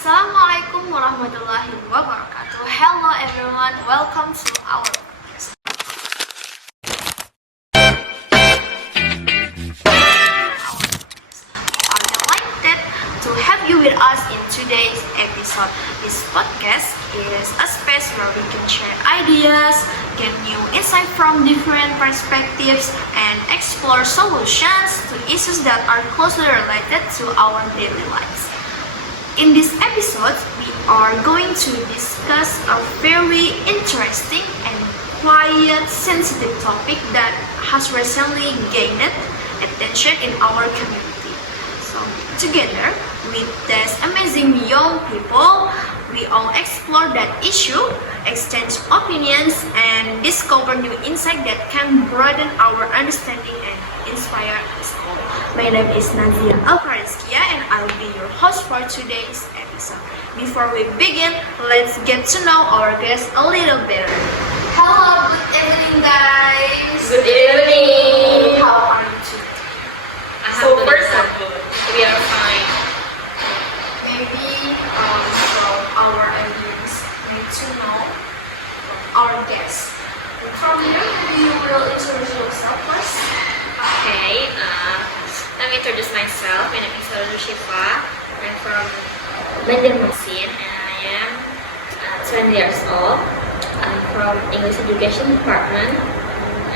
Assalamualaikum warahmatullahi wabarakatuh. Hello everyone, welcome to our podcast. We are delighted to have you with us in today's episode. This podcast is a space where we can share ideas, get new insight from different perspectives, and explore solutions to issues that are closely related to our daily lives. In this episode, we are going to discuss a very interesting and quite sensitive topic that has recently gained attention in our community. So, together with these amazing young people, we all explore that issue, exchange opinions, and discover new insight that can broaden our understanding and inspire us all. My name is Nazia, Alfa, Rezkia, and I'll be your host for today's episode. Before we begin, let's get to know our guests a little better. Hello, good evening, guys. Good evening. How are you today? So first of all, we are fine. Maybe from our audience need to know from our guests. From here, maybe you will introduce yourself first. Okay, let me introduce myself. My name is Haura Nursyifa. I'm from Nazia, and I am 20 years old. I'm from English Education Department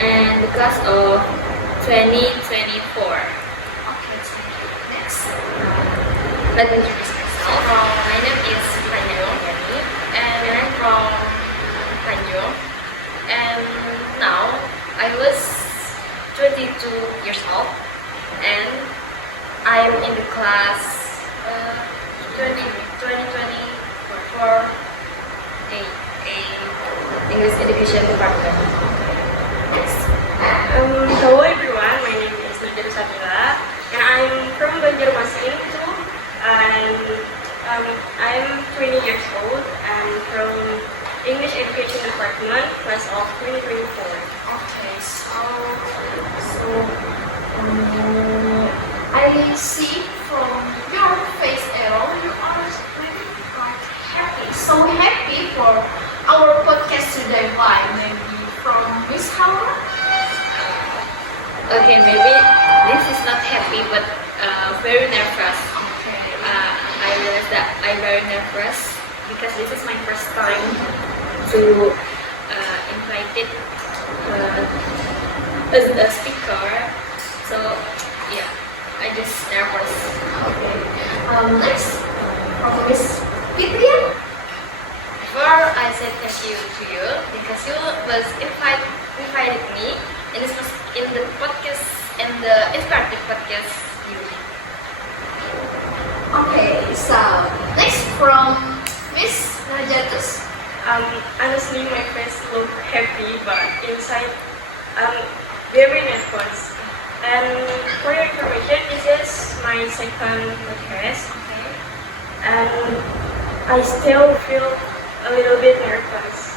and the class of 2024. Okay, next. Let me introduce myself. My name is Fitria Andriani, and I'm from Tanjung. And now I was 22 years old, and I'm in the class 2024 A English Education Department. Yes. Hello everyone, my name is Nahjatussabila, and I'm from Banjarmasin too, and I'm 20 years old. I'm from English Education Department, class of 2024. Okay, I see from your face arrow you are really quite happy. So happy for our podcast today. Why? Maybe from Miss Haura? Okay, maybe this is not happy, but very nervous. Okay. I realized that I'm very nervous because this is my first time to invited as a speaker. So yeah, I just nervous. Okay. Next, from Miss Fitria. Before I said thank you to you because you was invited me in the podcast, in the inspirative podcast you did. Okay, so next from Miss Nahjatus. Honestly, my face look happy, but inside I'm very nervous. And for your information, this is my second podcast, Okay. and I still feel a little bit nervous.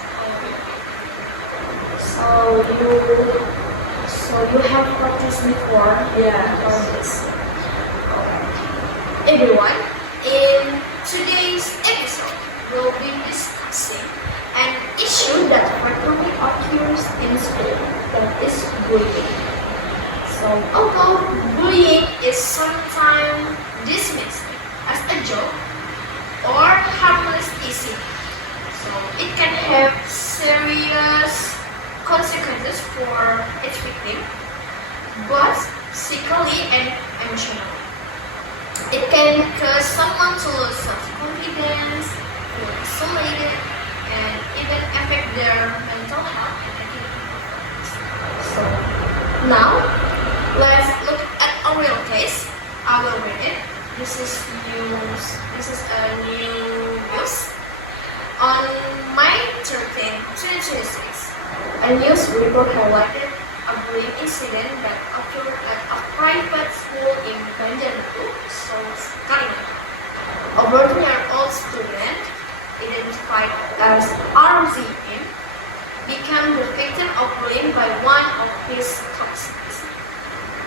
So you have practiced before? Yeah. On this. Everyone, in today's episode, we'll be discussing an issue that frequently occurs in school, that is bullying. So, although bullying is sometimes dismissed as a joke or harmless issue, so it can have serious consequences for its victim, both physically and emotionally. It can cause someone to lose self-confidence, feel isolated, and even affect their mental health and academic performance. So, now, let's look at a real case. I will read it. This is news. This is a new news. On May 13, 2026, a news report highlighted a bullying incident that occurred at a private school in Banjarmasin, Sulawesi. A 14-year-old student, identified as RZM, became the victim of bullying by one of his classmates.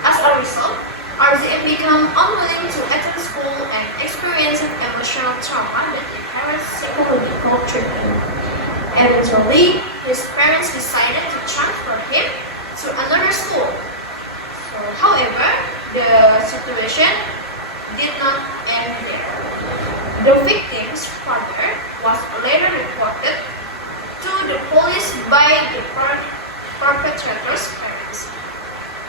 As a result, RZM became unwilling to attend school and experienced emotional trauma Eventually, his parents decided to transfer him to another school. So, however, the situation did not end there. The victim's father was later reported to the police by the perpetrator's parents,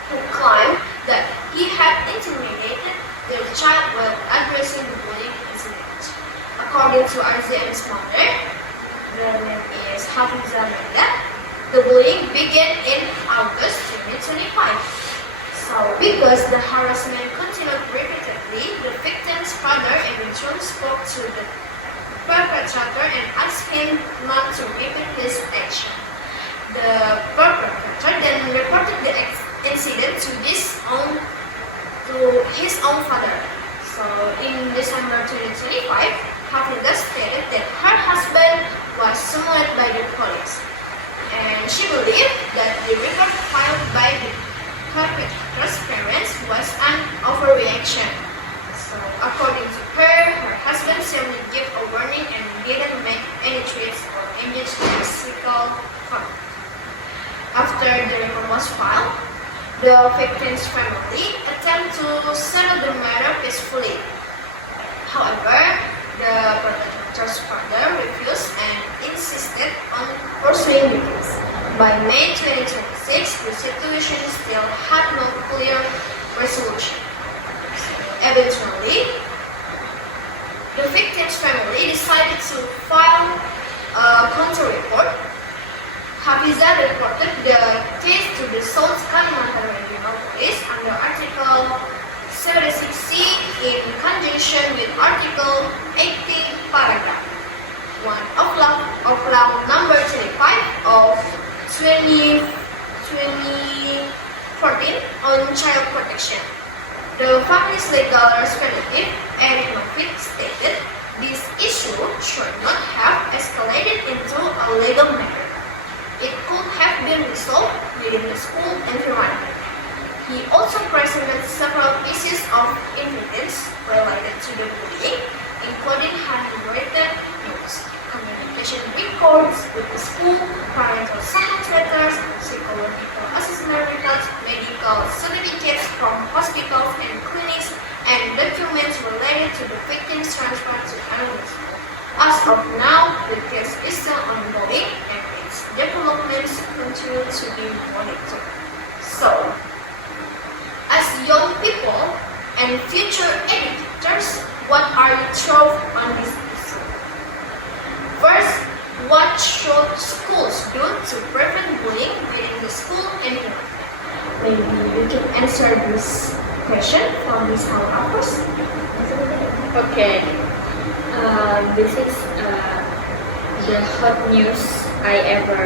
who claimed that he had intimidated their child while addressing the bullying incident. According to Arzian's mother, the name is Hafizah, the bullying began in August 2025. So, because the harassment continued repeatedly, the victim's father eventually spoke to the perpetrator and asked him not to repeat his action. The perpetrator then reported the incident to his own father. So, in December 2025, Hafizah stated that her husband was summoned by the police, and she believed that the report filed by the perpetrator's parents was an overreaction. So, according to her husband simply gave a warning and didn't make any threats or engage in physical contact. After the report was filed, the victim's family attempted to settle the matter peacefully. However, the perpetrator's father refused and insisted on pursuing the case. By May 2026, the situation still had no clear resolution. Eventually, the victim's family decided to file a counter report. Hafizah reported the case to the South Kalimantan Regional Police under Article 76C in conjunction with Article 18, Paragraph 1 of Law Number 25 of 2014 on child protection. The family's legal representative, Eric Moffitt, stated this issue should not have escalated into a legal matter. It could have been resolved within the school environment. He also presented several pieces of evidence related to the bullying, including handwritten notes, communication records with the school, parental summons letters, psychological assessment results, medical certificates from hospitals and clinics, and documents related to the victim's transfer to another school. As of now, the case is still ongoing and its developments continue to be monitored. So, as young people and future educators, what are your thoughts on this issue? First, what should schools do to prevent bullying within the school environment? Maybe you can answer this question from Ms. Haura first. Okay, this is the hot news I ever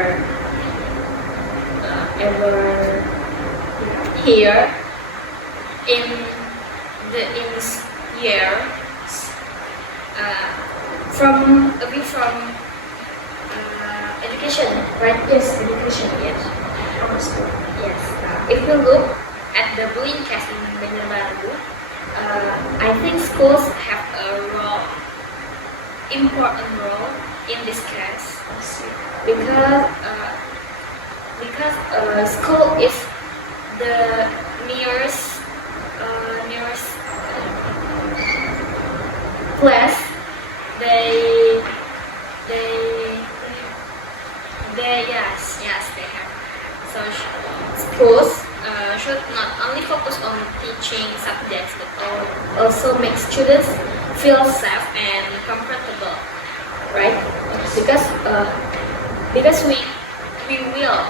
hear in this year. From education, right? Yes, education. Yes. From school. Yes. If you look at the bullying case in Banjarbaru, I think schools have a important role in this case because school is the nearest place they have. So schools should not only focus on teaching subjects but also make students feel safe and comfortable, right? Because we will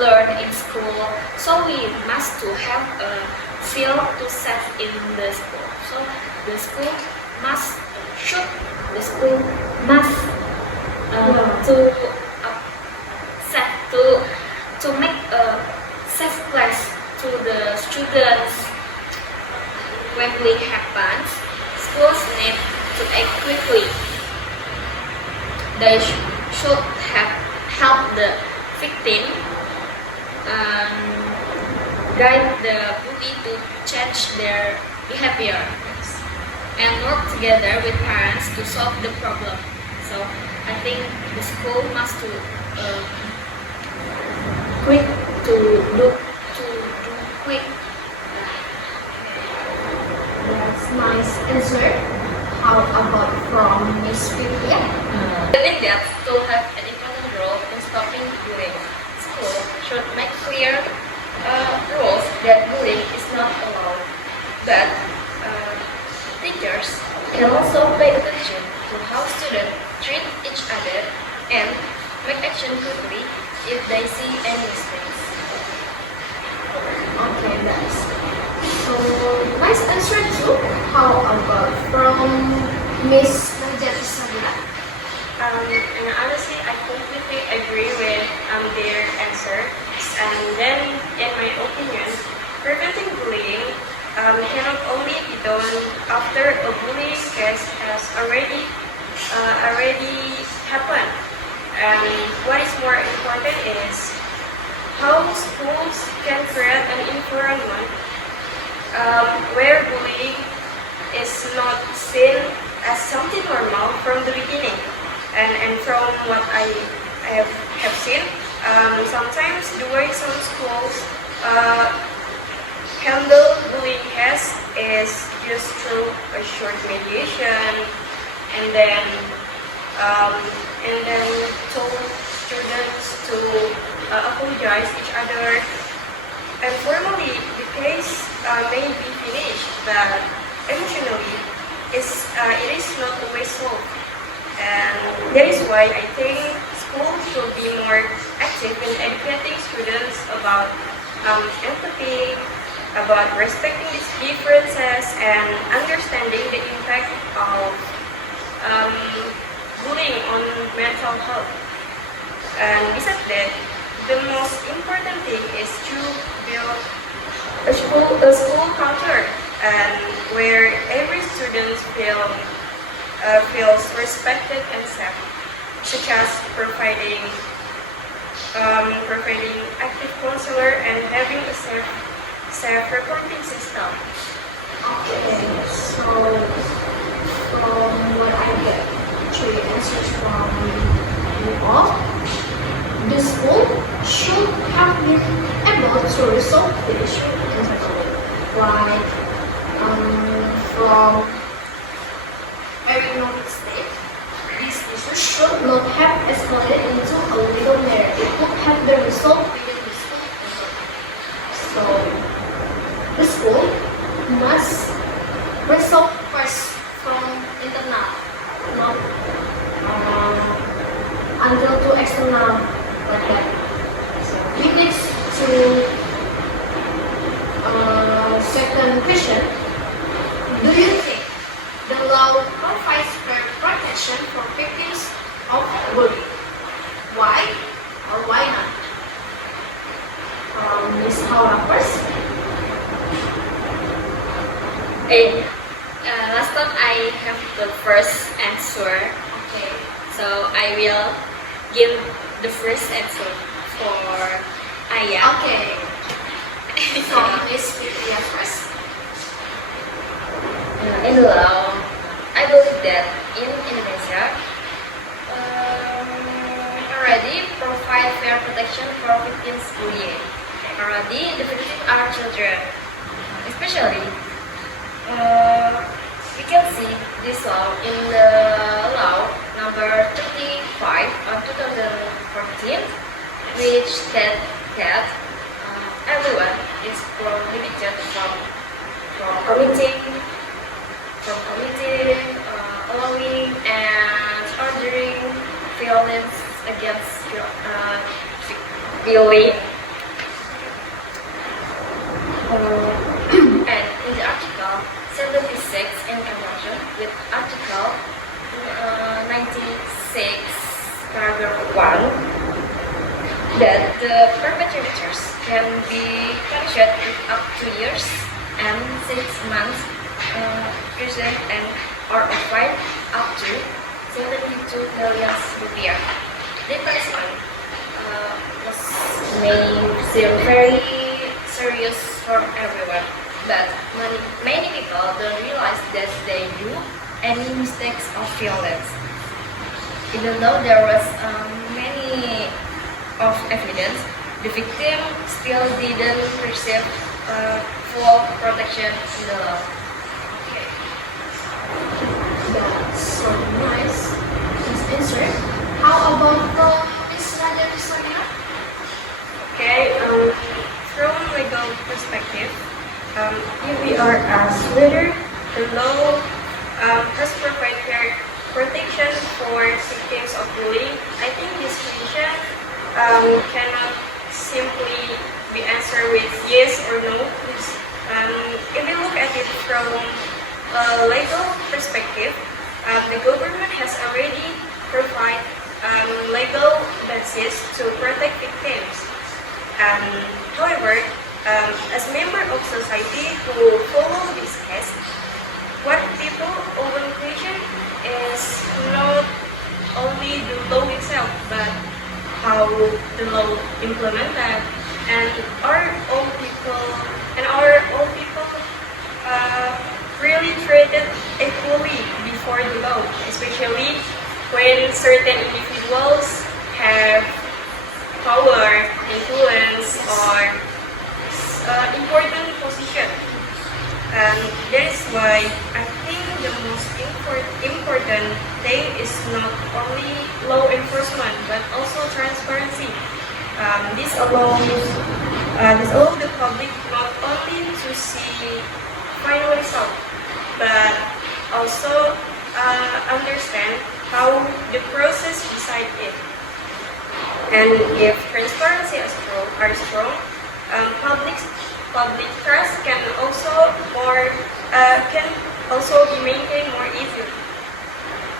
learn in school, so we must to have feel to safe in the school. So the school must to make a safe place to the students. When bullying happens, schools need to act quickly. They should have helped the victim and guide the bully to change their behavior and work together with parents to solve the problem. So I think the school must to quick to do quick. That's nice answer. How about from Miss Fitria? I think that school have an important role in stopping bullying. School should make clear rules that bullying is not allowed. But teachers can also pay attention to how students treat each other and make action quickly if they see any mistakes. Okay, nice. So, nice answer too. How about from Miss Nahjatussabila? And honestly, I completely agree with their answer. And then, in my opinion, preventing bullying cannot only be done after a bullying case has already happened. And what is more important is how schools can create an environment where bullying is not seen as something normal from the beginning. And from what I have seen, sometimes the way some schools handle bullying case is just through a short mediation, and then told students to apologize each other. And formally, the case may be finished, but emotionally, it is not always solved. And that is why I think schools should be more active in educating students about empathy, about respecting these differences, and understanding the impact of bullying on mental health. And besides that, the most important thing is to build a school culture, and where every student feels respected and safe, such as providing active counselor and having a safe reporting system. Okay, so from what I get, three answers from you all, the school should have been able to resolve the issue internally. Like from every noted state, this issue should not have escalated into a legal matter. It could have been resolved within the school internally. So the school must resolve first from internal, not until to external like that. So we need to second question. Do you think the law provides fair protection for victims of bullying? Why or why not? Miss Haura first. Last time I have the first answer, Okay. so I will give the first answer for Aya. Okay. So Miss Fitria first. In law, I believe that in Indonesia already provide fair protection for victims bullying. Already the victims are children, especially. We can see this law in the law number 35 of 2014, which said that everyone is prohibited from committing, allowing, and ordering violence against bullying. And in the article 76 in conjunction with article 96 paragraph 1, that the perpetrators can be punished with up to years and 6 months prison and or a fine up to 72 million rupiah. The punishment may seem very serious for everyone, but many people don't realize that they do any mistakes of violence. Even though there was many of evidence, the victim still didn't receive full protection in the law. Okay. That's so nice. This answer. How about Miss Nahjatussabila? Okay, from legal perspective, if we are as whether the law has provided protection for victims of bullying, I think this question cannot simply be answered with yes or no. If we look at it from a legal perspective, the government has already provided legal basis to protect victims. However, as member of society who follow this case, what people often question is not only the law itself, but how the law implemented, and are all people really treated equally before the law, especially when certain individuals have power, influence, or important position. And that is why I think the most important thing is not only law enforcement but also transparency. This allows the public not only to see final result but also understand how the process beside it. And if transparency are strong, public trust can also be maintained more easily.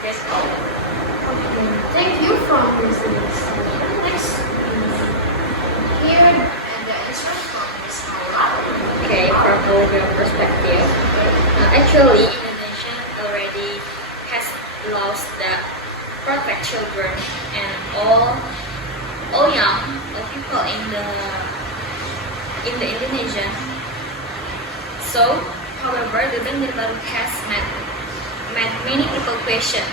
That's all. Okay, thank you from Miss Nahjatussabila. Next, here and the answer from Miss Haura. Okay, from our perspective, actually Indonesia already has laws that protect children and all people in the Indonesia. So, however, the Banjarbaru has made many people question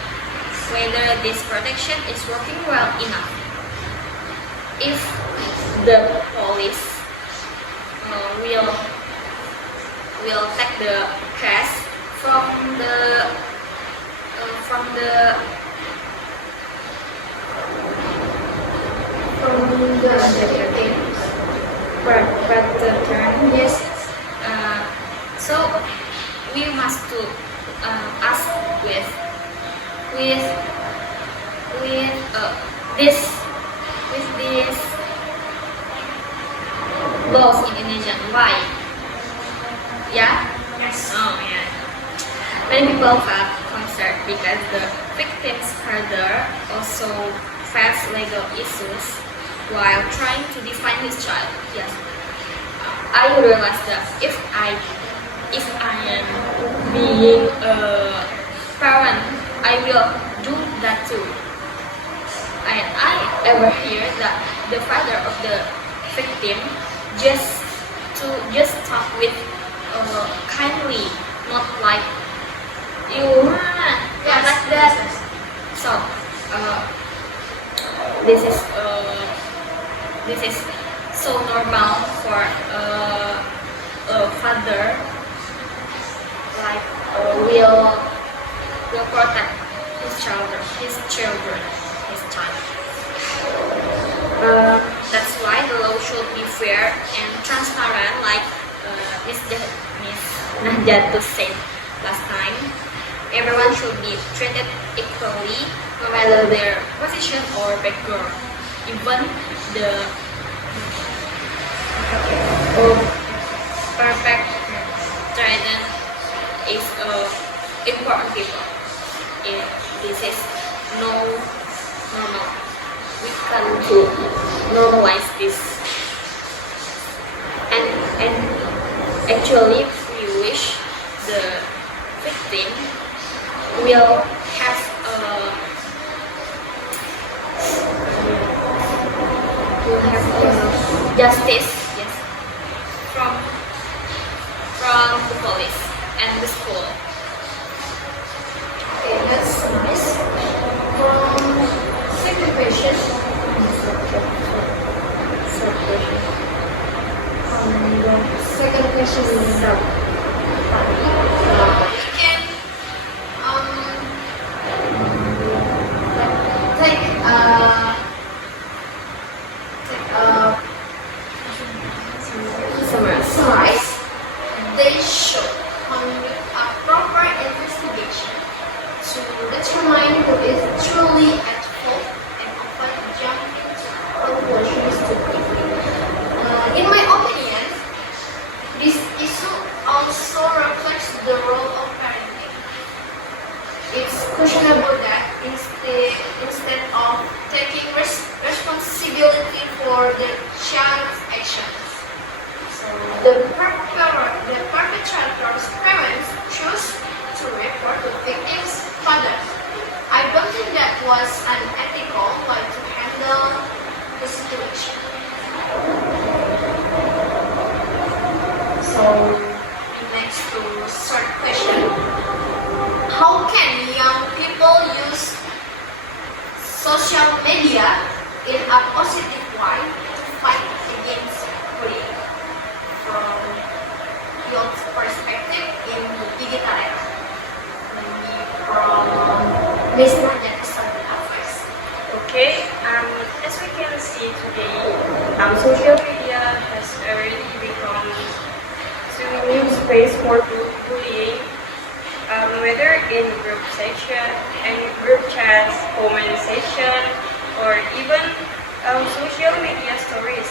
whether this protection is working well enough. If the police will take the case from the victims. turn. Yes. So we must to ask with this laws in Indonesia. Why? Yeah. Yes. Oh yeah. Many people have concern because the victim's father also face legal issues while trying to define his child. Yes. I realize that if I am being a parent, I will do that too. I ever hear that the father of the victim just talk with kindly, not like you like that. So this is so normal for a father like will protect his children, his child. That's why the law should be fair and transparent, like Miss Nahjatussabila said last time. Everyone should be treated equally, no matter their position or background. Even the perfect treatment is important people. This is normal. We can normalize this. And actually, we wish the victim will have justice, yes, from the police and the school. Okay, that's nice. From determine who is truly at fault and often jump into conclusions too quickly. In my opinion, this issue also reflects the role of parenting. It's questionable that instead of taking responsibility for the child's actions, so the perpetrator's parents choose to report the victim's father. I don't think that was an ethical way to handle the situation. So, next to third question. How can young people use social media in a positive way to fight against bullying? From your perspective in the digital era. Maybe from Miss Nahjatussabila first. Okay, as we can see today, social media has already become a new space for bullying, whether in group section and group chats, comment section, or even social media stories.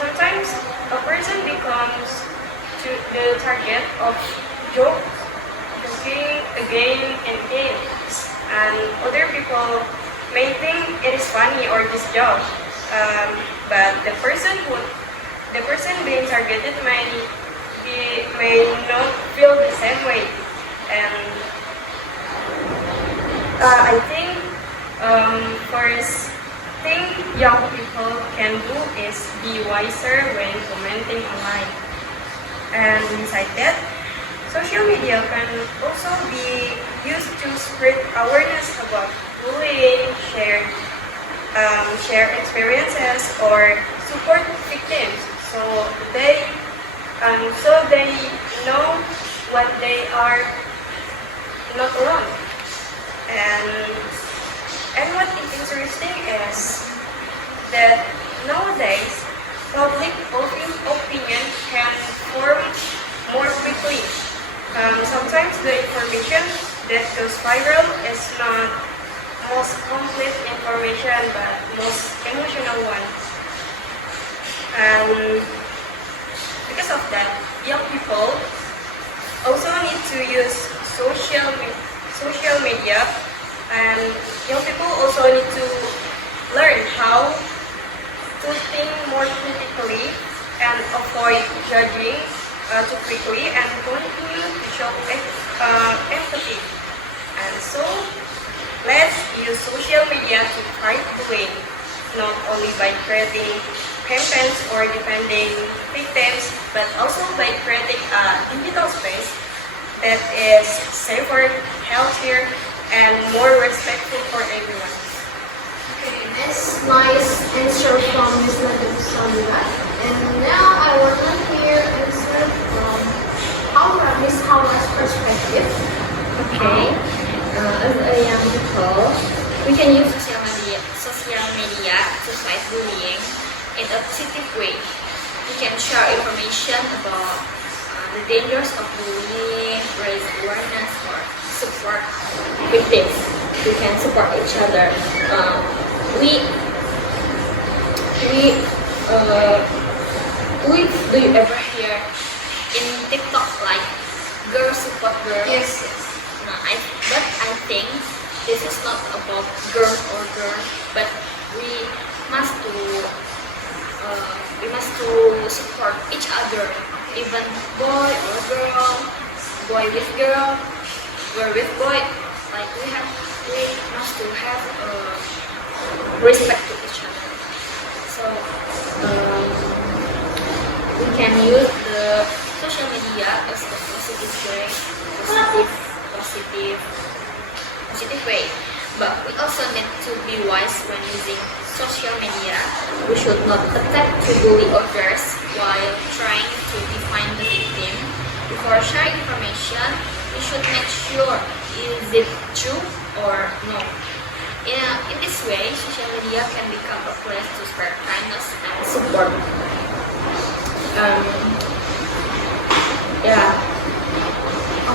Sometimes a person becomes the target of jokes, joking again and again, and other people may think it is funny or just joke, but the person being targeted may not feel the same way, and I think first thing young people can do is be wiser when commenting online. And besides that, social media can also be used to spread awareness about bullying, share experiences, or support victims, so they know what they are not alone. And what is interesting is that nowadays public opinion can form more quickly. Sometimes the information that goes viral is not most complete information but most emotional one. And because of that, young people also need to use social media, and young people also need to learn how to think more critically and avoid judging too quickly, and continue to show empathy. And so, let's use social media to fight bullying, not only by creating campaigns or defending victims, but also by creating a digital space that is safer, healthier, and more respectful for everyone. Okay, that's nice answer from Ms. Nahjatussabila. And now I want to hear answer from Miss Haura's perspective. Okay, as a young people, we can use social media to fight bullying in a positive way. We can share information about the dangers of bullying, raise awareness, or support victims. We can support each other. Do you ever hear in TikTok like girl support girl? Yes. No, but I think this is not about girl or girl, but we must to support each other, even boy or girl, boy with girl with boy. Like we must to have respect to each other. So we can use the social media as a positive way, positive way. But we also need to be wise when using social media. We should not attempt to bully others while trying to define the victim. Before sharing information, we should make sure is it true or no. In this way, social media can become a place to spread kindness and support.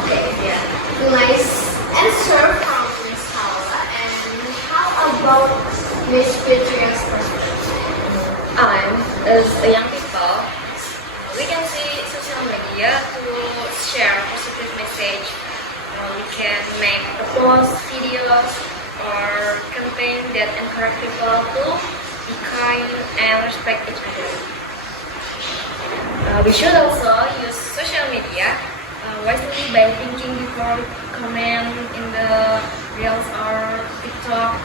Okay. Yeah. Nice answer from Miss Fitria's perspective. As a young people, we can see social media to share positive message. We can make a post, videos, or campaign that encourage people to be kind and respect each other. We should also use social media wisely by thinking before we comment in the Reels or TikTok.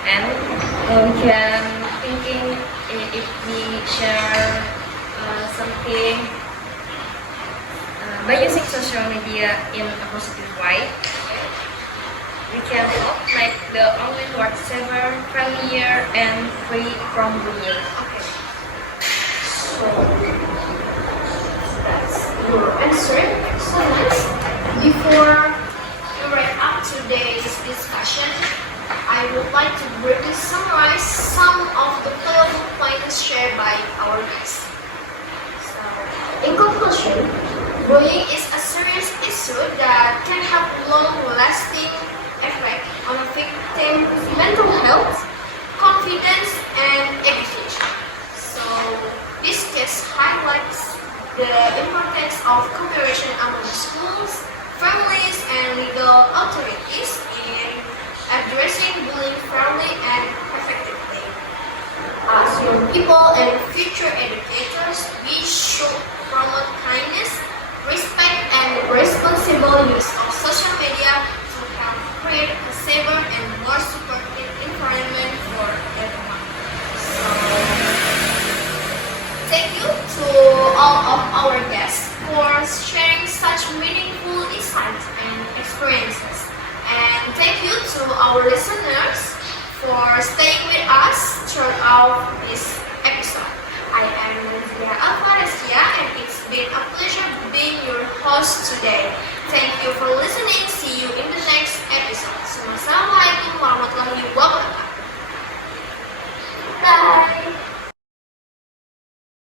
And we can thinking if we share something by using social media in a positive way. We can help make the online world safer, friendlier, and free from bullying. Okay. So that's your answer. Excellent. Before we wrap up today's discussion, I would like to briefly summarize some of the valuable points shared by our guests. So, in conclusion, bullying is a serious issue that can have long-lasting effect on a victim's mental health, confidence, and education. So, this case highlights the importance of cooperation among schools, families, and legal authorities in addressing bullying fairly and effectively. As young people and future educators, we should promote kindness, respect, and responsible use of social media to help create a safer and more supportive environment for everyone. So, thank you to all of our guests for sharing such meaningful insights and experiences. And thank you to our listeners for staying with us throughout this episode. I am Nazia, Alfa, Rezkia, and it's been a pleasure being your host today. Thank you for listening. See you in the next episode. Assalamualaikum warahmatullahi wabarakatuh. Bye.